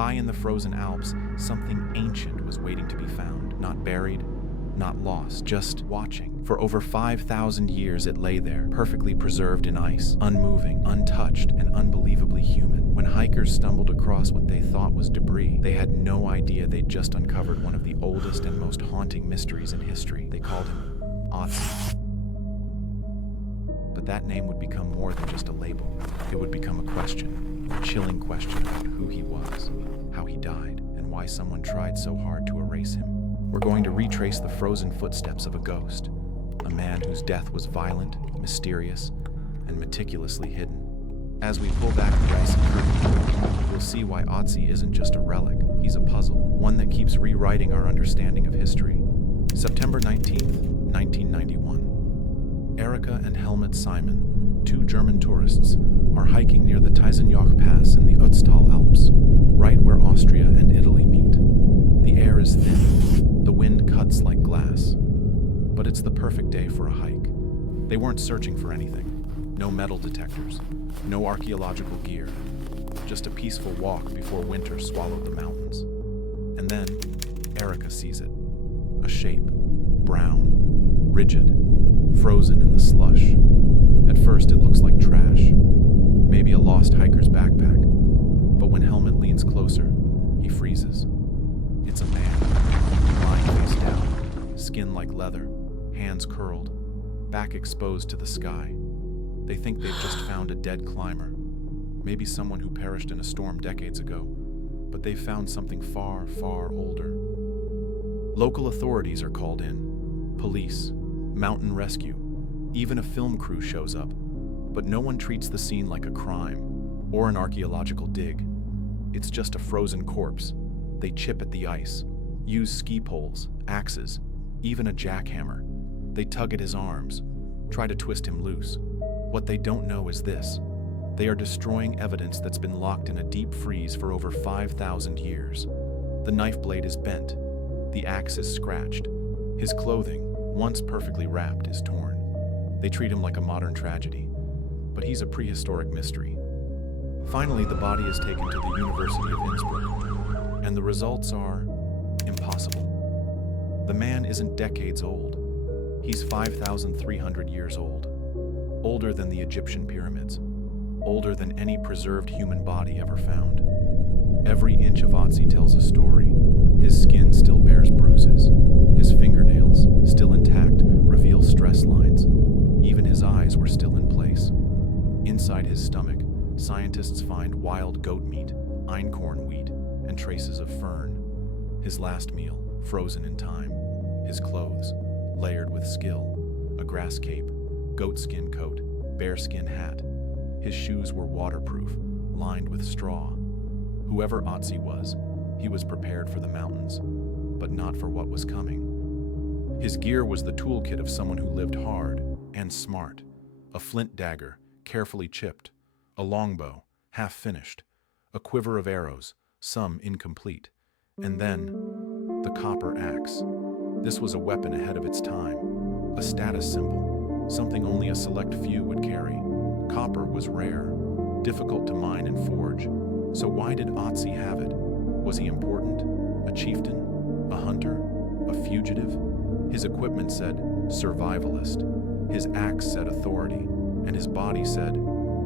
High in the frozen Alps, something ancient was waiting to be found, not buried, not lost, just watching. For over 5,000 years it lay there, perfectly preserved in ice, unmoving, untouched, and unbelievably human. When hikers stumbled across what they thought was debris, they had no idea they'd just uncovered one of the oldest and most haunting mysteries in history. They called him Otzi. But that name would become more than just a label. It would become a question, a chilling question about who he was, how he died, and why someone tried so hard to erase him. We're going to retrace the frozen footsteps of a ghost, a man whose death was violent, mysterious, and meticulously hidden. As we pull back the icy curtain, we'll see why Otzi isn't just a relic, he's a puzzle, one that keeps rewriting our understanding of history. September 19th, 1991. Erika and Helmut Simon, two German tourists, are hiking near the Teisenjoch Pass in the Ötzi Alps, right where Austria and Italy meet. The air is thin, the wind cuts like glass, but it's the perfect day for a hike. They weren't searching for anything. No metal detectors, no archaeological gear, just a peaceful walk before winter swallowed the mountains. And then, Erika sees it. A shape, brown, rigid, frozen in the slush. At first it looks like trash, maybe a lost hiker's backpack. But when Helmut leans closer, he freezes. It's a man, lying face down, skin like leather, hands curled, back exposed to the sky. They think they've just found a dead climber, maybe someone who perished in a storm decades ago, but they've found something far, far older. Local authorities are called in, police, mountain rescue, even a film crew shows up, but no one treats the scene like a crime or an archaeological dig. It's just a frozen corpse. They chip at the ice, use ski poles, axes, even a jackhammer. They tug at his arms, try to twist him loose. What they don't know is this: they are destroying evidence that's been locked in a deep freeze for over 5,000 years. The knife blade is bent, the axe is scratched. His clothing, once perfectly wrapped, is torn. They treat him like a modern tragedy, but he's a prehistoric mystery. Finally, the body is taken to the University of Innsbruck, and the results are impossible. The man isn't decades old. He's 5,300 years old. Older than the Egyptian pyramids. Older than any preserved human body ever found. Every inch of Otzi tells a story. His skin still bears bruises. His fingernails, still intact, reveal stress lines. Even his eyes were still in place. Inside his stomach, scientists find wild goat meat, einkorn wheat, and traces of fern. His last meal, frozen in time. His clothes, layered with skill. A grass cape, goatskin coat, bearskin hat. His shoes were waterproof, lined with straw. Whoever Otzi was, he was prepared for the mountains, but not for what was coming. His gear was the toolkit of someone who lived hard and smart. A flint dagger, carefully chipped. A longbow, half finished. A quiver of arrows, some incomplete. And then, the copper axe. This was a weapon ahead of its time. A status symbol, something only a select few would carry. Copper was rare, difficult to mine and forge. So why did Otzi have it? Was he important? A chieftain? A hunter? A fugitive? His equipment said survivalist. His axe said authority. And his body said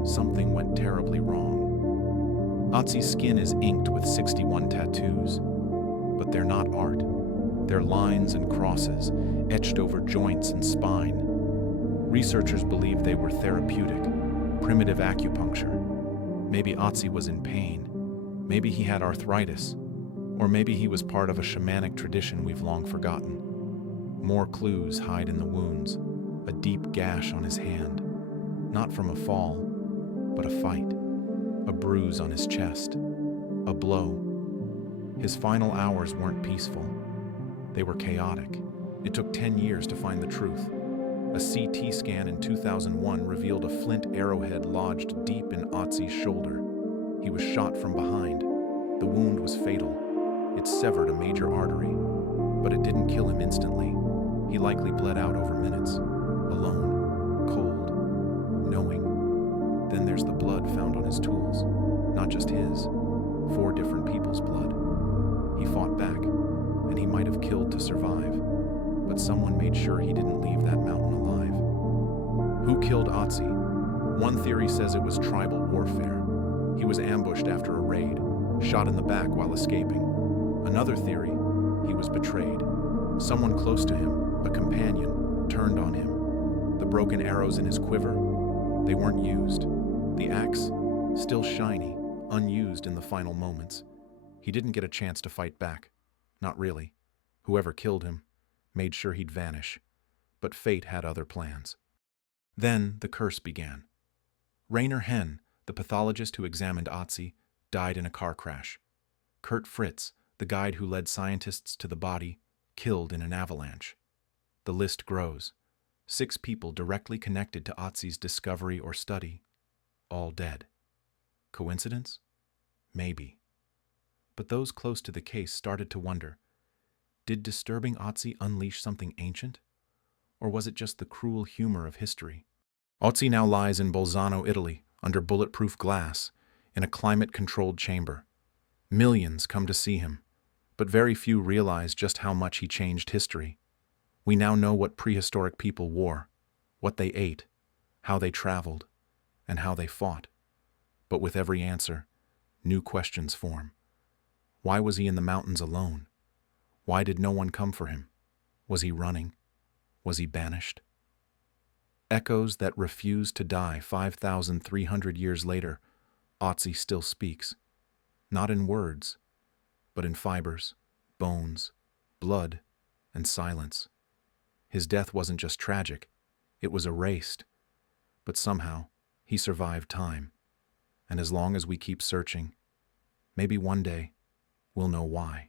something went terribly wrong. Otzi's skin is inked with 61 tattoos. But they're not art. They're lines and crosses, etched over joints and spine. Researchers believe they were therapeutic, primitive acupuncture. Maybe Otzi was in pain. Maybe he had arthritis. Or maybe he was part of a shamanic tradition we've long forgotten. More clues hide in the wounds, a deep gash on his hand. Not from a fall, but a fight. A bruise on his chest. A blow. His final hours weren't peaceful. They were chaotic. It took 10 years to find the truth. A CT scan in 2001 revealed a flint arrowhead lodged deep in Otzi's shoulder. He was shot from behind. The wound was fatal. It severed a major artery, but it didn't kill him instantly. He likely bled out over minutes, alone, cold, knowing. Then there's the blood found on his tools. Not just his. 4 different people's animal's blood. He fought back, and he might have killed to survive, but someone made sure he didn't leave that mountain alive. Who killed Otzi? One theory says it was tribal warfare. He was ambushed after a raid, shot in the back while escaping. Another theory, he was betrayed. Someone close to him, a companion, turned on him. The broken arrows in his quiver, they weren't used. The axe, still shiny, unused in the final moments. He didn't get a chance to fight back. Not really. Whoever killed him made sure he'd vanish. But fate had other plans. Then the curse began. Rainer Henn, the pathologist who examined Otzi, died in a car crash. Kurt Fritz, the guide who led scientists to the body, killed in an avalanche. The list grows. 6 people directly connected to Otzi's discovery or study, all dead. Coincidence? Maybe. But those close to the case started to wonder, did disturbing Otzi unleash something ancient? Or was it just the cruel humor of history? Otzi now lies in Bolzano, Italy, under bulletproof glass, in a climate-controlled chamber. Millions come to see him, but very few realize just how much he changed history. We now know what prehistoric people wore, what they ate, how they traveled, and how they fought. But with every answer, new questions form. Why was he in the mountains alone? Why did no one come for him? Was he running? Was he banished? Echoes that refuse to die 5,300 years later, Otzi still speaks. Not in words, but in fibers, bones, blood, and silence. His death wasn't just tragic, it was erased. But somehow, he survived time. And as long as we keep searching, maybe one day, we'll know why.